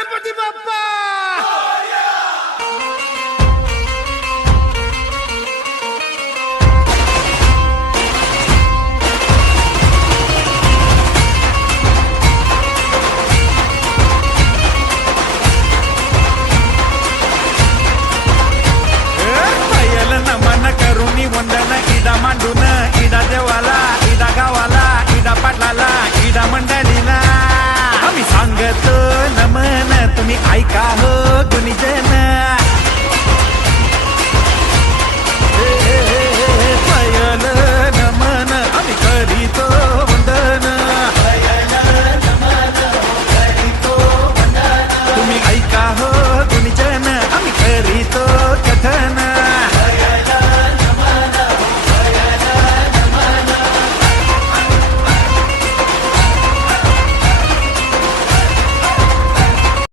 गणपती बाप्पा पायल नमन करुणी वंदन इडा मांडून इडा देवाला इडा गावाला इडा पाटलाला इडा मंडळीला आम्ही सांगतो नमन तुम्ही ऐका हो